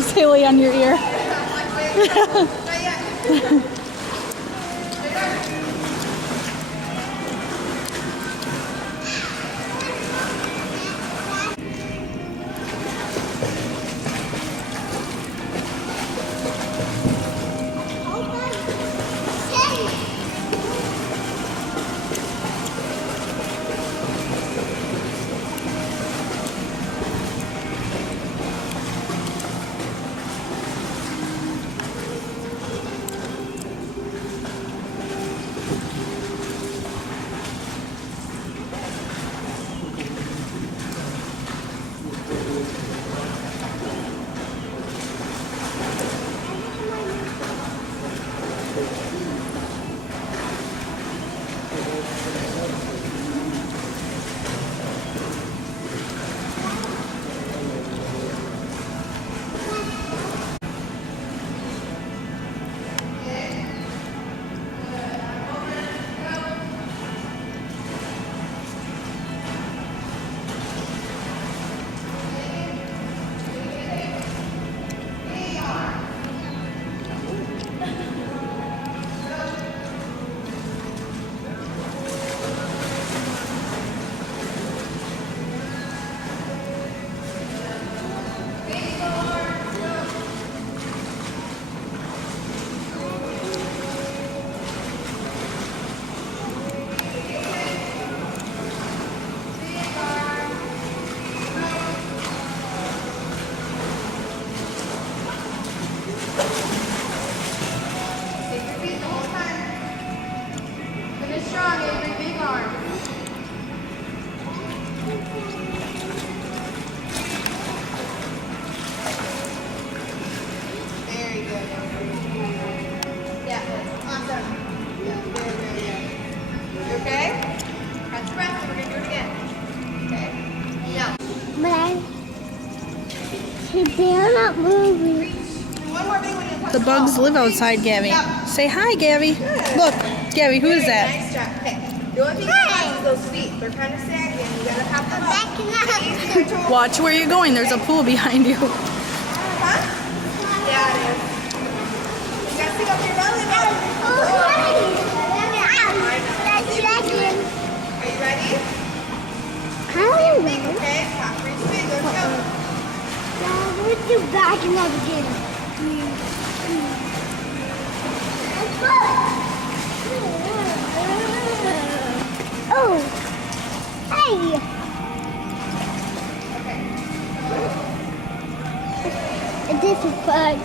Say lay on your ear. Strong, Avery, big arm. Very good. Yeah, awesome. Yeah, very good. You okay? Catch your breath. We're gonna do it again. Okay. Now. But they're not moving. One more big one. The bugs live outside, Gabby. Say hi, Gabby. Look, Gabby, who is that? Nice job. Okay. The only thing you have is those feet. They're kind of saggy and you gotta pop them up. Watch where you're going. There's a pool behind you. Huh? Yeah, it is. You gotta pick up your belly button. Are you ready? Big, okay? Top, reach big. Let's go. Let's do back and up again. Oh, hey! This is fun.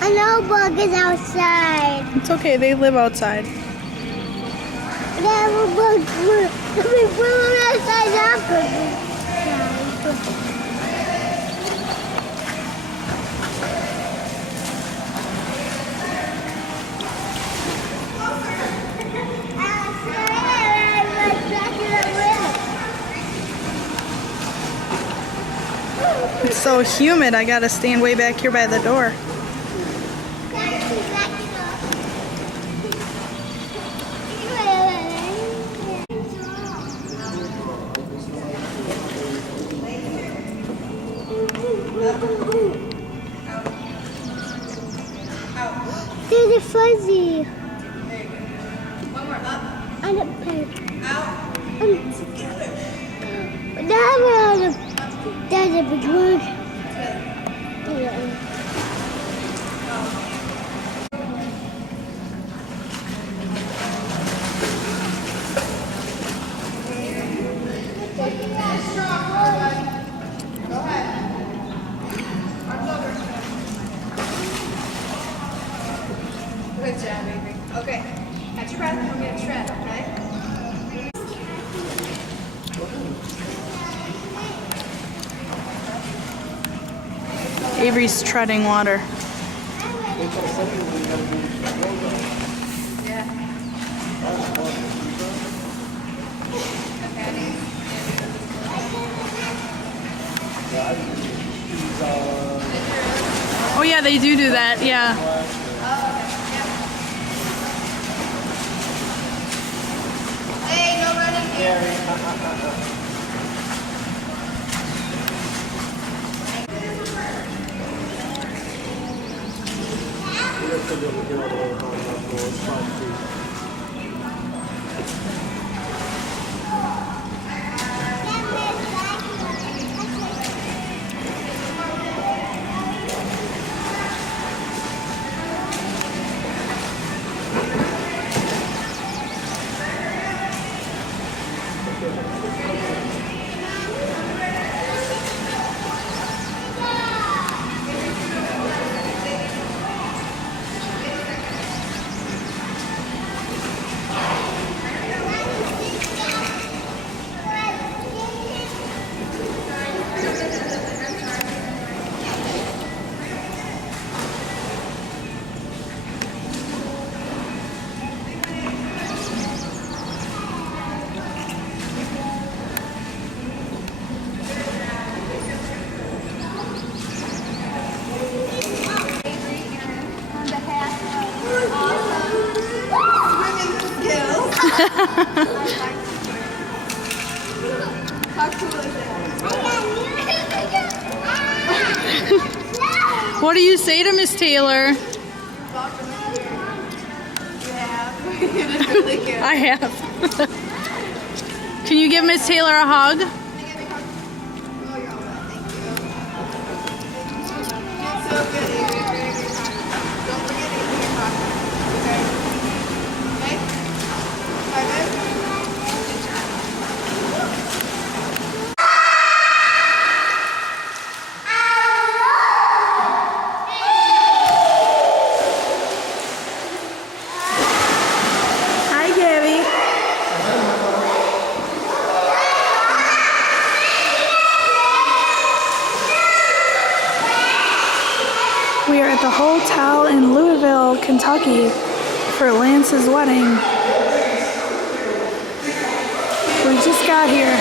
I know bug is outside. It's okay. They live outside. There were bugs. We put them outside after. It's so humid. I gotta stand way back here by the door. a fuzzy. One more. Up. And a pink. Out. Together. That's a big one. Yeah. Go ahead. Arms over. Good job, Avery. Okay. Catch your breath. We're going to shred, okay? Avery's treading water. Yeah. Oh yeah, they do that. Yeah. Hey, no running here. What do you say to Miss Taylor? I have. Can you give Miss Taylor a hug? So good, Avery. Very good. Don't forget to get your pocket. Okay? Okay? 5 minutes? Good job. Hi, Gabby. We are at the hotel in Louisville, Kentucky for Lance's wedding. We just got here.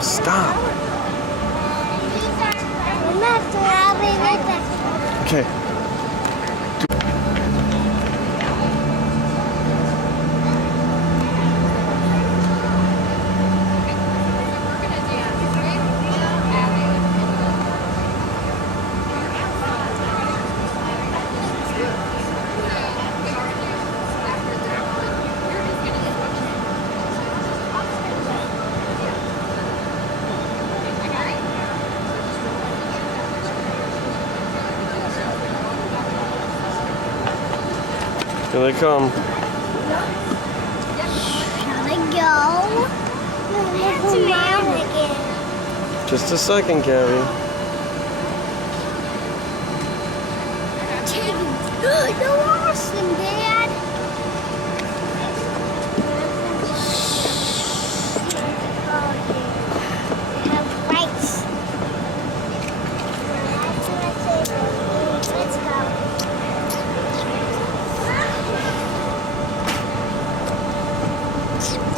Stop. Okay. Here they come. Just a second, Gabby. You lost them, Dad. Have rights. Let's go.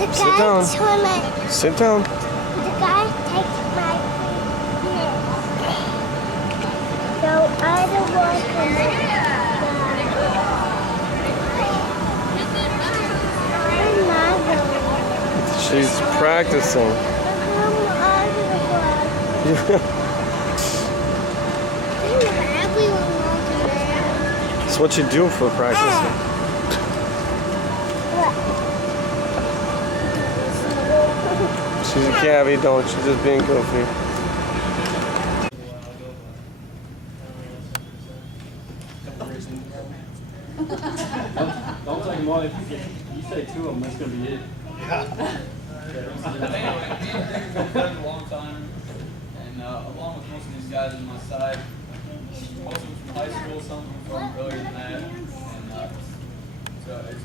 The Sit guy down. told me. Sit down. The guy takes my hand. So I don't want to look She's practicing. It's what you do for practicing. She's a Gabby, don't she? Just being goofy. Don't take more. If you say two of them, that's gonna be it. Anyway, me and Avery have been friends a long time, and along with most of these guys on my side, most of them from high school, some of them from earlier than that, and so it's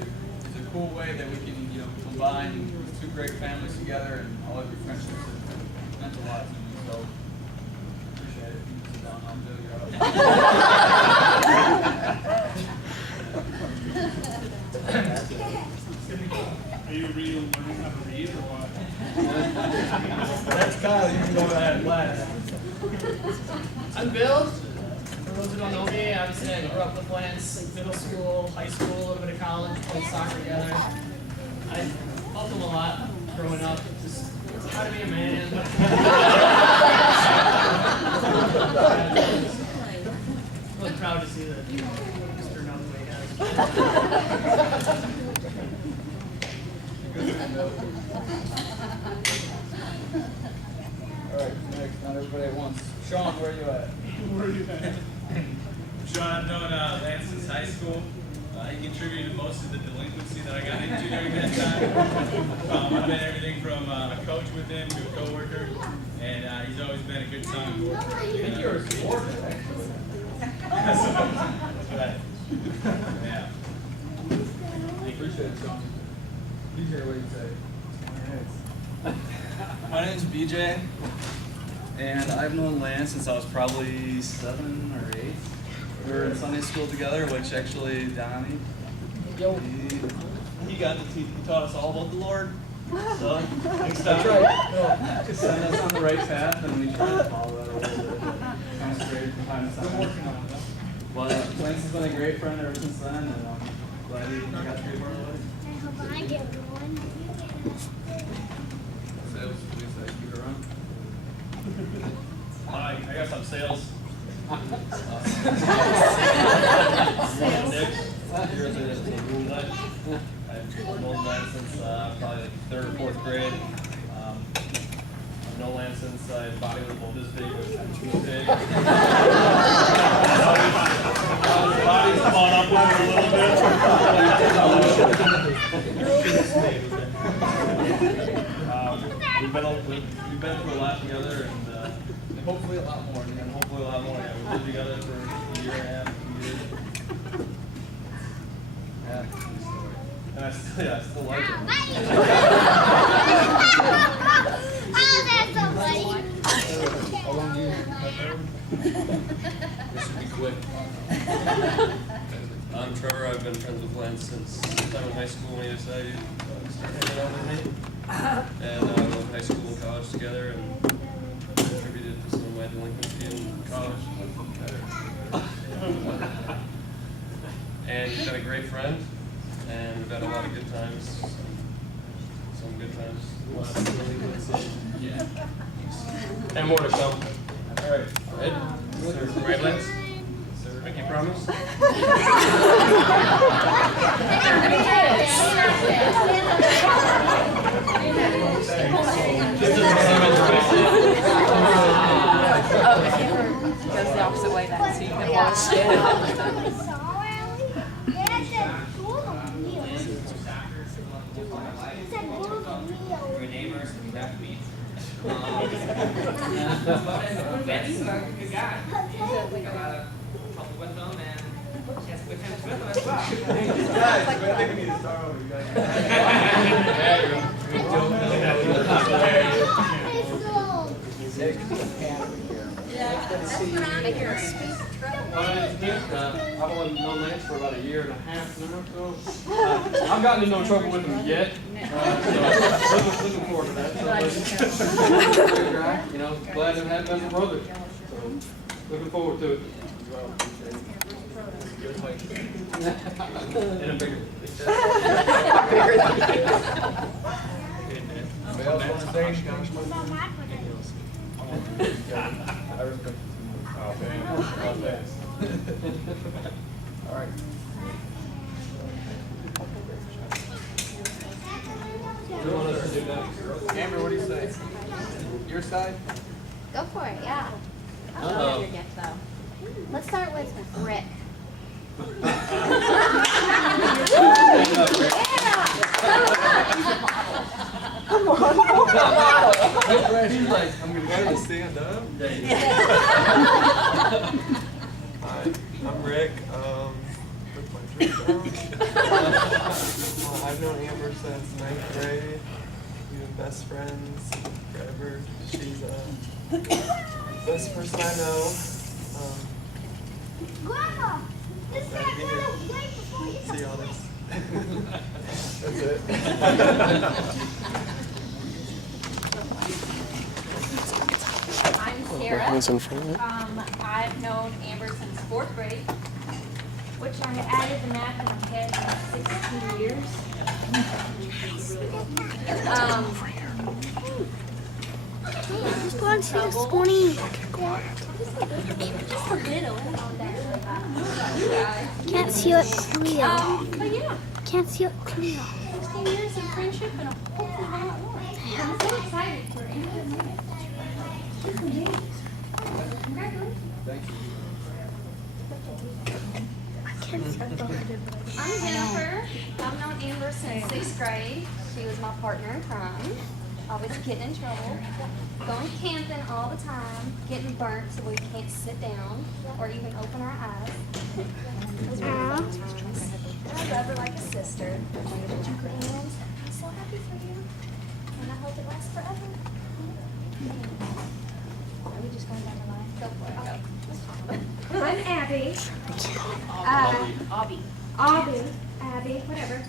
a cool way that we can combine these two great families together, and all of your friendships have meant a lot to me. So appreciate it. Sit down, I'll do your Are you really learning how to read or what? That's Kyle. You can go to that last. I'm Bill. For those who don't know me, obviously I grew up with Lance, middle school, high school, a little bit of college, played soccer together. I helped him a lot growing up, just how to be a man. Really proud to see that he's turned out the way he has. All right, next, not everybody at once. Sean, where are you at? Where are you at? Sean, I've known Lance since high school. He contributed most of the delinquency that I got into during that time. I've been everything from a coach with him to a coworker, and he's always been a good son to work with. I think you're a supporter, actually. Right. Yeah. I appreciate it, Sean. BJ, what do you say? My name's BJ, and I've known Lance since I was probably 7 or 8. We were in Sunday school together, which actually Donnie, he got to teach, he taught us all about the Lord. So next time, just send us on the right path, and we try to follow that a little bit. Kind of straight from time to time. But Lance has been a great friend ever since then, and I'm glad he got to be a part of it. I get one. Sales, please, keep it around. Hi, I guess I'm sales. You're the room light. I've known Lance since probably like 3rd or 4th grade. I've known Lance since my body was about this big, which I'm too big. His body's caught up with it a little bit. We've been through a lot together, and Hopefully a lot more. and hopefully a lot more. Yeah, we've lived together for a year and a half, 2 years. Yeah. And I still like it. Oh, that's so funny. How long do you have? This should be quick. I'm Trevor. I've been friends with Lance since sometime in high school when he decided to start hanging out with me. And we went to high school and college together and contributed to some of my delinquency in college. And he's been a great friend, and we've had a lot of good times. Some good times. Yeah. And more to come. All right. Ed? Right, Lance? Make you promise? Goes the opposite way that so you can watch We're neighbors and we have to meet. Benny's a good guy. We got a couple with him and he has good times with him as well. Guys, I think we need to start over. You guys. I've only known Lance for about a year and a half now, so I've gotten in no trouble with him yet. So looking forward to that. So, you know, glad to have him as a brother. So looking forward to it. In a bigger. All right. What do you want us to do next? Amber, what do you say? Your side? Go for it, yeah. I love your gift, though. Let's start with Rick. Come on. He's like, I'm going to stand up. Hi, I'm Rick. With my drink down. I've known Amber since 9th grade. We've been best friends forever. She's the best person I know. Grandma, this glad to be here. See y'all next. That's it. I'm Sarah. I've known Amber since 4th grade, which I added the math in my head in 16 years. Just go and see the squinty. Can't see it clear. But yeah, Can't see it clear. 16 years of friendship and hopefully a lot more. I'm so excited for Amber. Congratulations. Thank you. I'm Jennifer. I've known Amber since 6th grade. She was my partner in crime. Always getting in trouble. Going camping all the time. Getting burnt so we can't sit down or even open our eyes. It was really fun times. And I love her like a sister. And I'm so happy for you. And I hope it lasts forever. Are we just going down the line? Go for it. Okay. I'm Abby. Abby, whatever.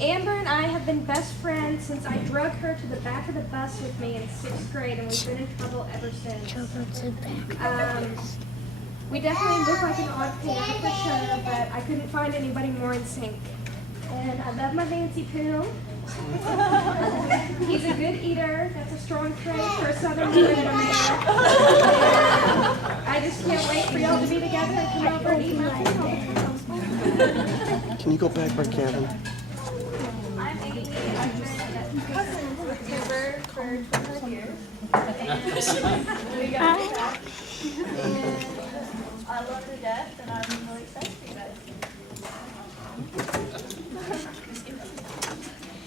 Amber and I have been best friends since I drug her to the back of the bus with me in 6th grade, and we've been in trouble ever since. We definitely look like an odd pair for sure, but I couldn't find anybody more in sync. And I love my Nancy Poo. He's a good eater. That's a strong trait for a Southern boy and a man. I just can't wait for y'all to be together and come over and eat my food. Can you go back by Gavin? I'm Amy. I've been cousins with Timber for 25 years. And we got back. And I love her to death, and I'm really excited for you guys.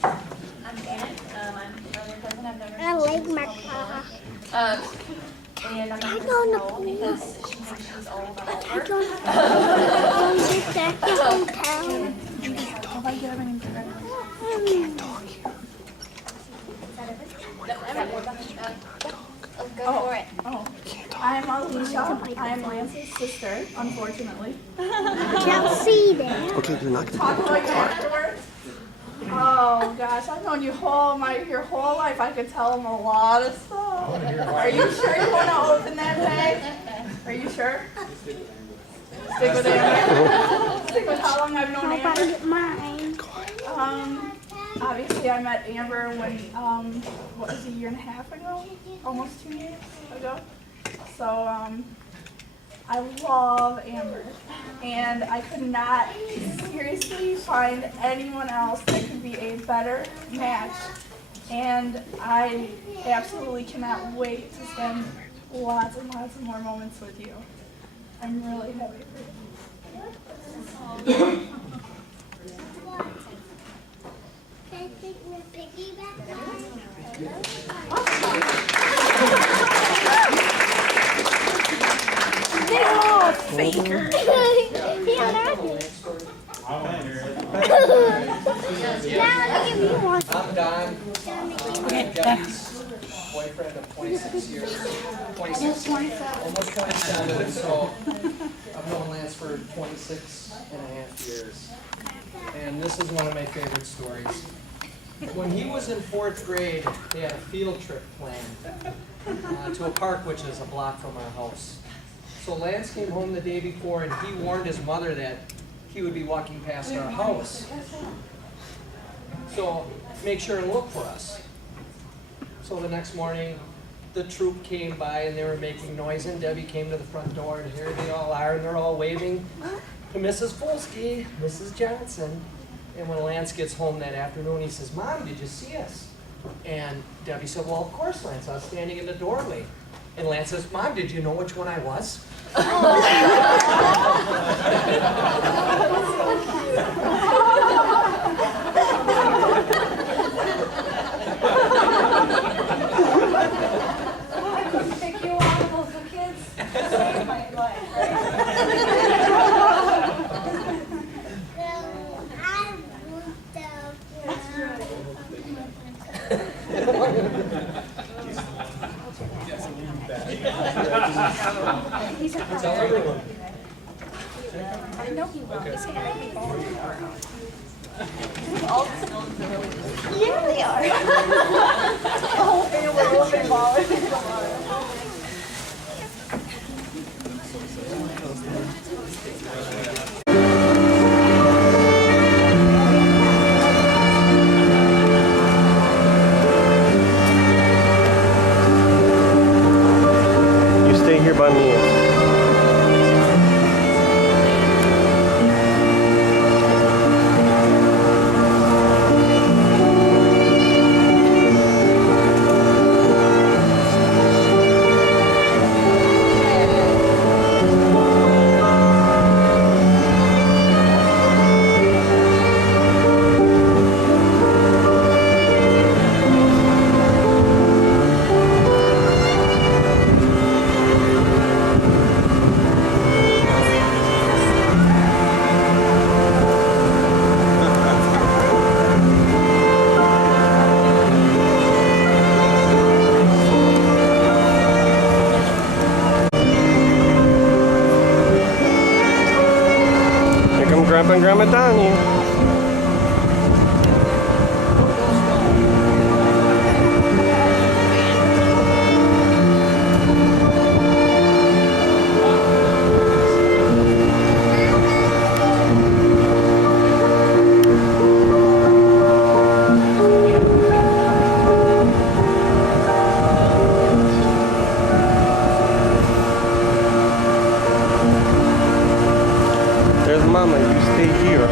I'm Janet. I'm another cousin I've never I like my car. and I'm not I going go in the to pool. because she thinks she's old. I'm I older. go in the pool. Sit back in the hotel. You can't talk. I get everything together. You can't talk. Is that everything? No, Go for it. Oh, I'm Alicia. I'm Lance's sister, unfortunately. Can't see them. Okay, you're not Talk about you afterwards. Oh gosh, I've known you your whole life. I could tell them a lot of stuff. Are you sure you want to open that bag? Are you sure? Stick with Amber. Stick with how long I've known How about I Amber. get mine? Obviously I met Amber when, what was it, a year and a half ago? Almost 2 years ago. So, I love Amber. And I could not seriously find anyone else that could be a better match. And I absolutely cannot wait to spend lots and lots of more moments with you. I'm really happy for you. Can I take my piggyback? Oh, faker. I'm Don. I'm Gavin's boyfriend of 26 years. 26, almost 27, so I've known Lance for 26 and a half years. And this is one of my favorite stories. When he was in 4th grade, they had a field trip planned to a park which is a block from our house. So Lance came home the day before and he warned his mother that he would be walking past our house. So make sure and look for us. So the next morning, the troop came by and they were making noise and Debbie came to the front door and here they all are and they're all waving to Mrs. Folsky, Mrs. Johnson. And when Lance gets home that afternoon, he says, "Mom, did you see us?" And Debbie said, "Well, of course, Lance. I was standing in the doorway." And Lance says, "Mom, did you know which one I was?" Pick you out of those kids. Saved my life, right? Tell everyone. I know he will. He's gonna make me fall. Yeah, they are. Oh, and we're open ballers. You stay here by me. Here come Grandpa and Grandma Donnie. There's Mama, you stay here.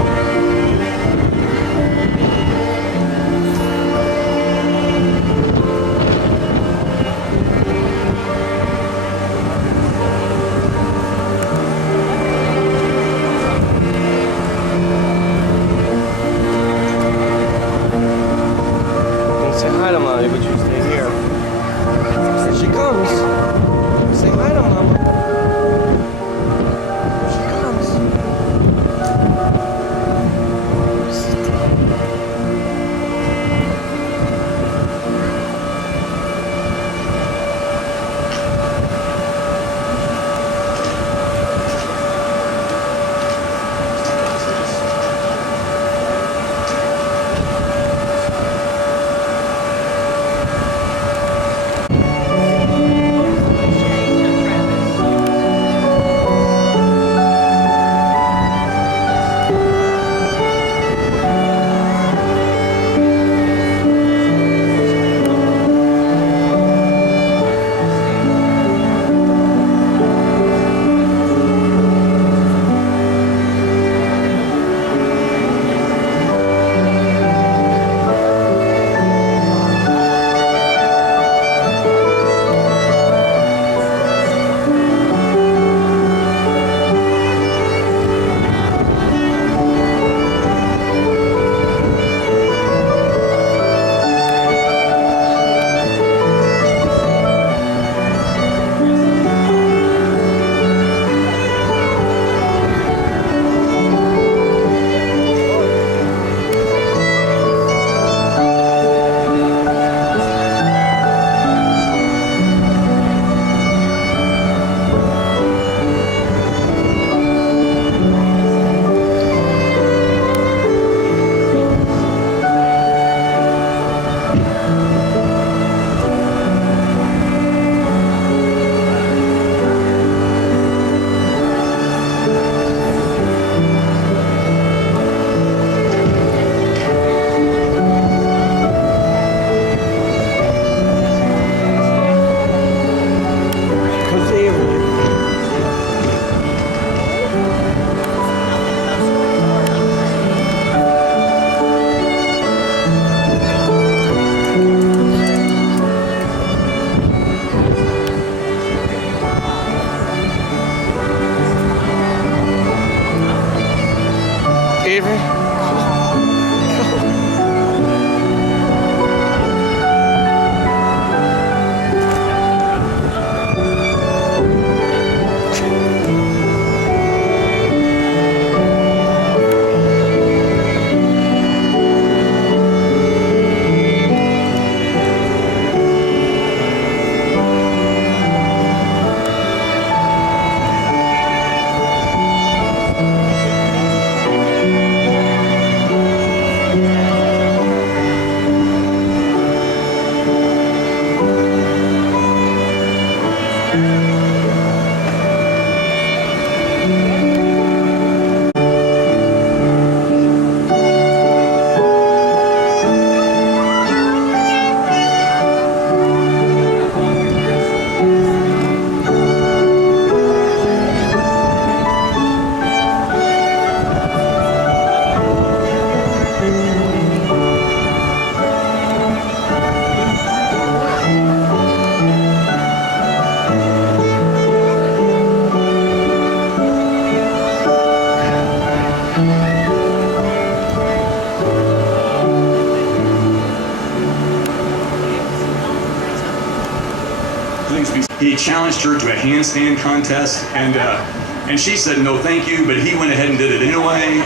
he challenged her to a handstand contest, and she said no thank you, but he went ahead and did it anyway,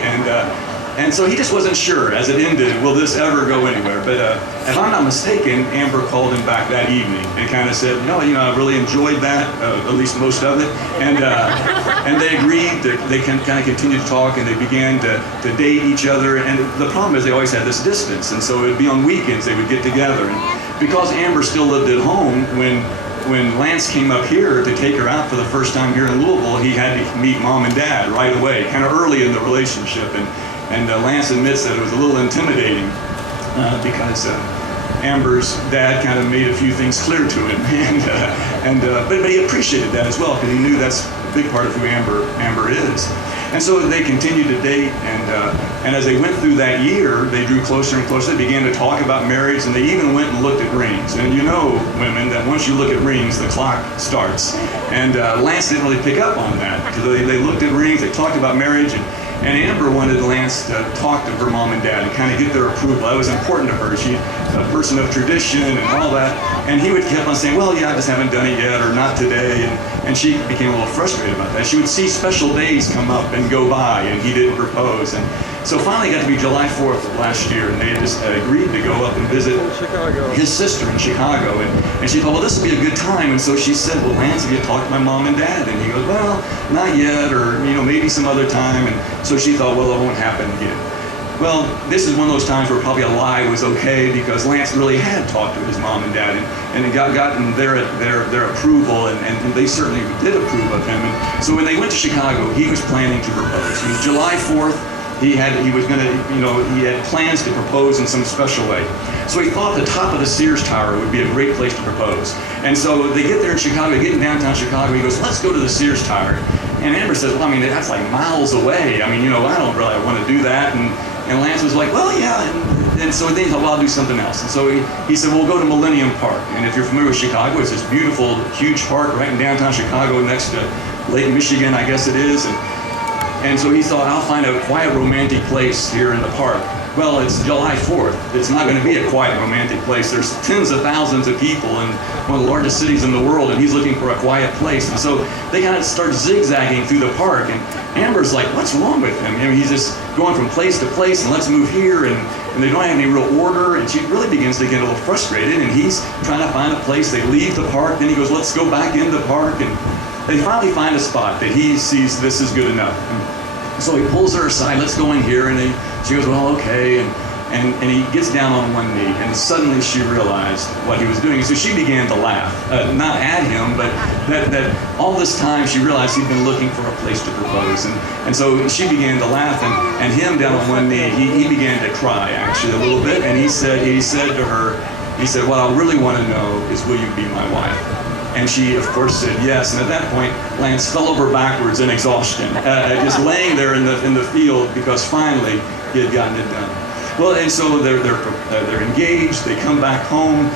and so he just wasn't sure as it ended, will this ever go anywhere? But if I'm not mistaken, Amber called him back that evening and kind of said, no, you know, I really enjoyed that, at least most of it, and they agreed. They kind of continued to talk, and they began to date each other. And the problem is they always had this distance, and so it would be on weekends they would get together. And because Amber still lived at home, when Lance came up here to take her out for the first time here in Louisville, he had to meet Mom and Dad right away, kind of early in the relationship. And Lance admits that it was a little intimidating because Amber's dad kind of made a few things clear to him, but he appreciated that as well because he knew that's a big part of who Amber is. And so they continued to date, and as they went through that year, they drew closer and closer. They began to talk about marriage, and they even went and looked at rings. And you know, women, that once you look at rings, the clock starts. And Lance didn't really pick up on that because they looked at rings, they talked about marriage, and Amber wanted Lance to talk to her mom and dad and kind of get their approval. That was important to her. She's a person of tradition and all that. And he would keep on saying, well, yeah, I just haven't done it yet, or not today. And she became a little frustrated about that. She would see special days come up and go by, and he didn't propose. And so finally it got to be July 4th of last year, and they just agreed to go up and visit his sister in Chicago. And she thought, well, this would be a good time. And so she said, well, Lance, have you talked to my mom and dad? And he goes, well, not yet, or maybe some other time. And so she thought, well, it won't happen again. Well, this is one of those times where probably a lie was okay because Lance really had talked to his mom and dad and gotten their approval, and they certainly did approve of him. And so when they went to Chicago, he was planning to propose. It was July 4th. He had plans to propose in some special way. So he thought the top of the Sears Tower would be a great place to propose. And so they get there in Chicago, get in downtown Chicago. He goes, let's go to the Sears Tower. And Amber says, well, I mean, that's like miles away. I mean, I don't really want to do that. And Lance was like, well, yeah. And so they thought, well, I'll do something else. And so he said, we'll go to Millennium Park. And if you're familiar with Chicago, it's this beautiful, huge park right in downtown Chicago next to Lake Michigan, I guess it is. And so he thought, I'll find a quiet, romantic place here in the park. Well, it's July 4th. It's not going to be a quiet, romantic place. There's tens of thousands of people in one of the largest cities in the world, and he's looking for a quiet place. And so they kind of start zigzagging through the park, and Amber's like, what's wrong with him? He's just going from place to place, and let's move here, and they don't have any real order, and she really begins to get a little frustrated, and he's trying to find a place. They leave the park, then he goes, let's go back in the park, and they finally find a spot that he sees this is good enough. So he pulls her aside, let's go in here, and she goes, well, okay, and he gets down on one knee, and suddenly she realized what he was doing. So she began to laugh, not at him, but that all this time she realized he'd been looking for a place to propose. And so she began to laugh, and him down on one knee, he began to cry, actually, a little bit, and he said to her, what I really want to know is, will you be my wife? And she, of course, said yes. And at that point, Lance fell over backwards in exhaustion, just laying there in the field because finally he had gotten it done. Well, and so they're engaged. They come back home.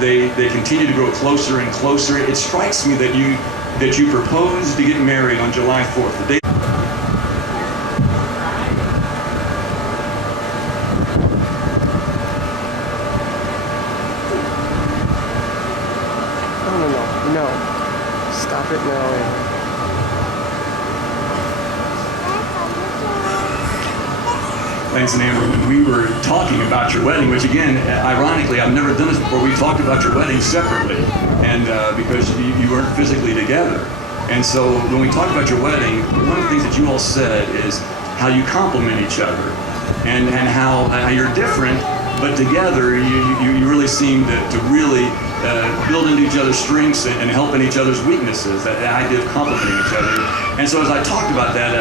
They continue to grow closer and closer. It strikes me that you proposed to get married on July 4th, the day. No. Stop it now. Lance and Amber, when we were talking about your wedding, which again, ironically, I've never done this before, we talked about your wedding separately, and because you weren't physically together. And so when we talked about your wedding, one of the things that you all said is how you complement each other, and how you're different, but together you really seem to really build into each other's strengths and help in each other's weaknesses, that idea of complementing each other. And so as I talked about that,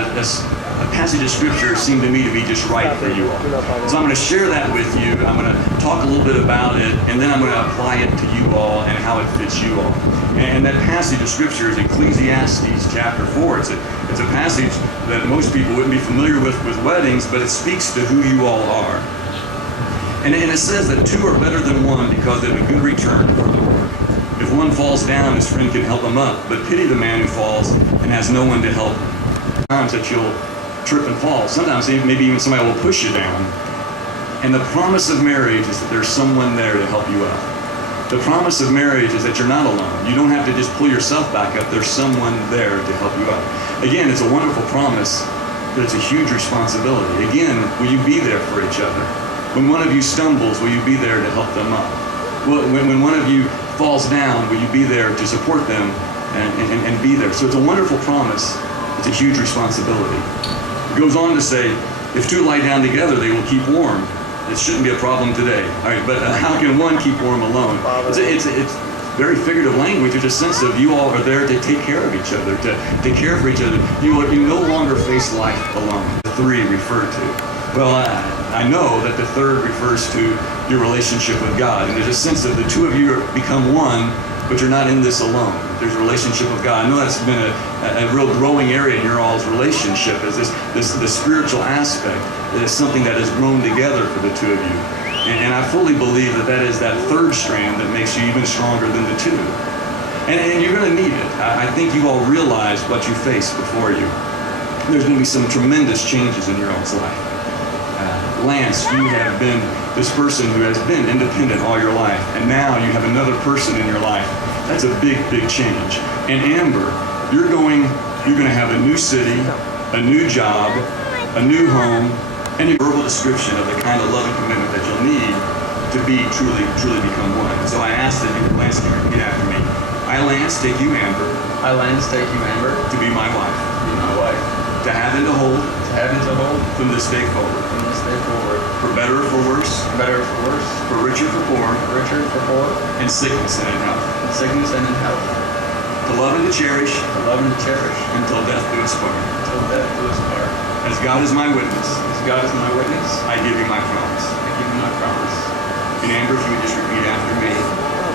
a passage of scripture seemed to me to be just right for you all. So I'm going to share that with you. I'm going to talk a little bit about it, and then I'm going to apply it to you all and how it fits you all. And that passage of scripture is Ecclesiastes chapter 4. It's a passage that most people wouldn't be familiar with weddings, but it speaks to who you all are. And it says that two are better than one because they have a good return for the work. If one falls down, his friend can help him up, but pity the man who falls and has no one to help him. Sometimes that you'll trip and fall. Sometimes maybe even somebody will push you down. And the promise of marriage is that there's someone there to help you up. The promise of marriage is that you're not alone. You don't have to just pull yourself back up. There's someone there to help you out. Again, it's a wonderful promise, but it's a huge responsibility. Again, will you be there for each other? When one of you stumbles, will you be there to help them up? When one of you falls down, will you be there to support them and be there? So it's a wonderful promise. It's a huge responsibility. It goes on to say, if two lie down together, they will keep warm. It shouldn't be a problem today. All right, but how can one keep warm alone? It's very figurative language. It's a sense of you all are there to take care of each other, to care for each other. You no longer face life alone. The three refer to. Well, I know that the third refers to your relationship with God. And there's a sense that the two of you become one, but you're not in this alone. There's a relationship with God. I know that's been a real growing area in your all's relationship, is this spiritual aspect. It is something that has grown together for the two of you. And I fully believe that is that third strand that makes you even stronger than the two. And you're going to need it. I think you all realize what you face before you. There's going to be some tremendous changes in your all's life. Lance, you have been this person who has been independent all your life, and now you have another person in your life. That's a big, big change. And Amber, you're going to have a new city, a new job, a new home, and a verbal description of the kind of love and commitment that you'll need to be truly become one. So I ask that you, Lance, can repeat after me. I, Lance, take you, Amber. I, Lance, take you, Amber, to be my wife. to be my wife, To have and to hold to have and to hold from this day forward. from this day forward, For better or for worse, for better or for worse, for richer or for poor, for richer or for poor, in sickness and in health. in sickness and in health, To love and to cherish to love and to cherish, until death do us part. until death do us part. As God is my witness, As God is my witness, I give you my promise. I give you my promise. And Amber, if you would just repeat after me.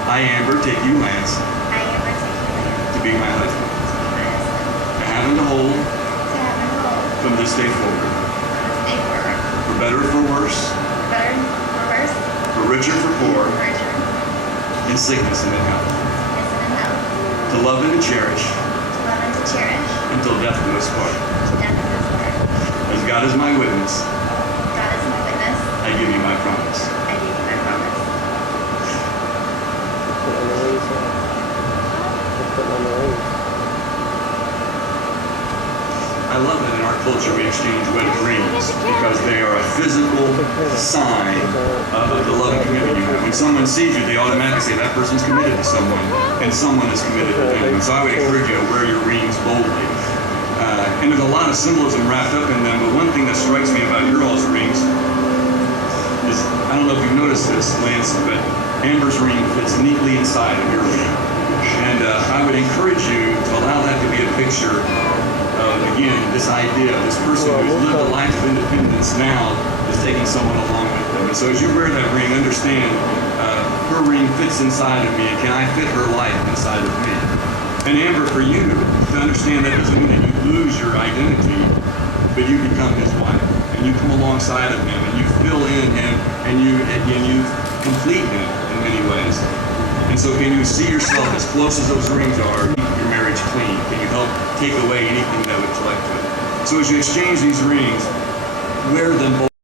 I, Amber, take you, Lance, I am articulated to be my husband. to my husband, To have and to hold to have and hold from this day forward. from this day forward, For better or for worse, for better and for worse, for richer or for poor, for richer, in sickness and in health. sickness and in health, To love and to cherish to love and to cherish, until death do us part. till death do us part. As God is my witness, God is my witness, I give you my promise. I give you my promise. I love that in our culture we exchange wedding rings because they are a physical sign of the love and commitment you have. When someone sees you, they automatically say that person's committed to someone, and someone is committed to them. And so I would encourage you to wear your rings boldly. And there's a lot of symbolism wrapped up in them, but one thing that strikes me about your all's rings is, I don't know if you've noticed this, Lance, but Amber's ring fits neatly inside of your ring. And I would encourage you to allow that to be a picture of, again, this idea of this person who's lived a life of independence now is taking someone along with them. And so as you wear that ring, understand her ring fits inside of me, and can I fit her life inside of me? And Amber, for you to understand that doesn't mean that you lose your identity, but you become his wife, and you come alongside of him, and you fill in him, and you complete him in many ways. And so can you see yourself as close as those rings are, keep your marriage clean? Can you help take away anything that would collect it? So as you exchange these rings, wear them both.